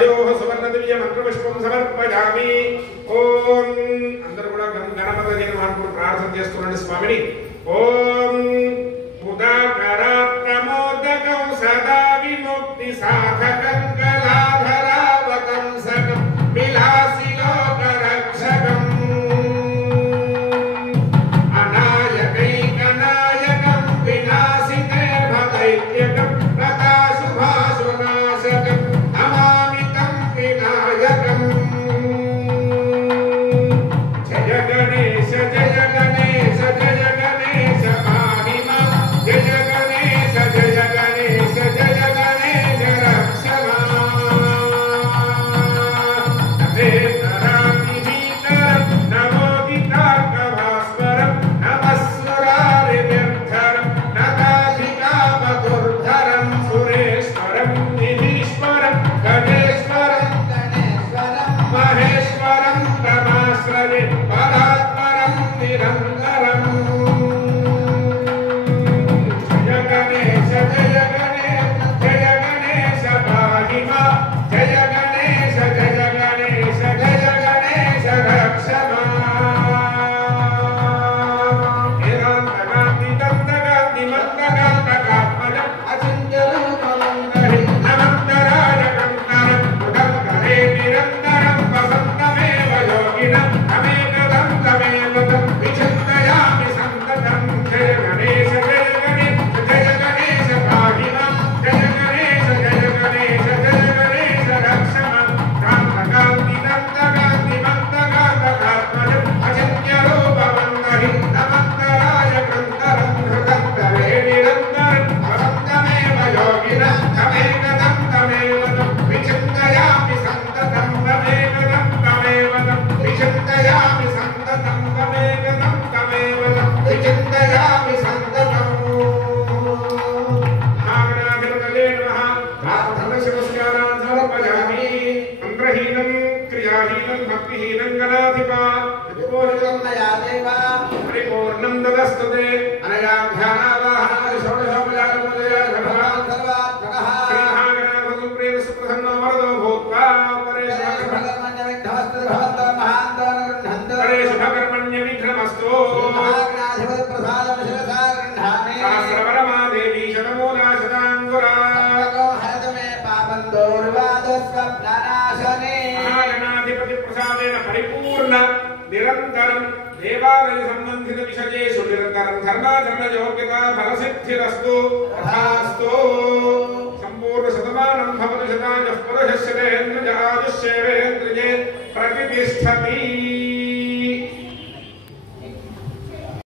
సువర్ణదివ్య మంత్రపుష్పం సమర్పయామి. ఓం అందరూ కూడా గణపతి మహాత్ముడు ప్రార్థన చేస్తున్నాడు స్వామిని. ఓం ఉదాకరాత్మోదకం సదా విముక్తి సాధకం కళాధరావతం సకం విలాసి లోక రక్షకం అనాయకైకనాయకం వినాశితే భదైత్యకం ప్రతాశుభాశునాశకం నమామితం వినాయకం. జయ గణేశ జయ గణేశ జయ గణేశ పాహిమా జయ గణేశ జయ గణేశ జయ గణేశ రక్షమా. నవేతరాగ్నిభీకరం నమోదితార్కభాస్వరం నమస్సురారివ్యర్థరం నదాధికామదుర్ధరం సురేశ్వరం నిధీశ్వరం గణేశ్వరం మహేశ్వరం రమాశ్రయే పరాత్పరం నిరంతరం. జయ గణేశ జయ గణేశ జయ గణేశ పాహిమా జయ గణేశ జయ గణేశ జయ గణేశ రక్షమా. నిరంతరాగ్ని దంతగాగ్ని మందగాంతకాత్మజం అచింత్యరూపమందరి నమంతరాయ కంకరం ఉదంకరే నిరంతరం వసంతమేవ యోగినం తమేకదం తమేకదం విచింతయామి సంతతం. జయ గణేశ జయ గణేశ జయ గణేశ పాహిమా జయ గణేశ జయ గణేశ జయ గణేశ రక్షమా. కాంతకాంతి దంతగాంతి మందగాంతకాత్మజం అచింత్యరూపమందరి నమంతరాయ కంకరం హృదంతరే నిరంతరం వసంతమేవ యోగినం తమేకదం తమేకదం విచింతయామి సంతతం తమేకదం తమేకదం విచింతయామి సంతతం తమేకదం తమేకదం విచింతయామి సంతతం. మహాగణాధిపతయే నమః. ప్రార్థనశివస్కారాన్ సమర్పయామి. మంత్రహీనం క్రియాహీనం భక్తిహీనం గణాధిపా పరిపూర్ణం దదస్తుతే అనయా ధ్యానావాహనాది షోడశోపచారముదయ భగవాన్ శ్రీ మహాగణాధిపతి ప్రేమ సుప్రసన్నో వరదో భూత్వా పరేషు భకర్మణ్య విఘ్నమస్తు. సహస్రవరమాదేవీ శతమూలా శతాంగురా మహాగణాధిపతి ప్రసాదేన పరిపూర్ణ నిరంతరం దేవాలయ సంబంధిత విషయేషు నిరంతరం ధర్మాచరణ యోగ్యతా ఫలసిద్ధిరస్తు తథాస్తు. సంపూర్ణ శతమానం భవతి శతాయ పురుషస్యేంద్రియ ఆయుష్యేంద్రియే ప్రతిష్టతి.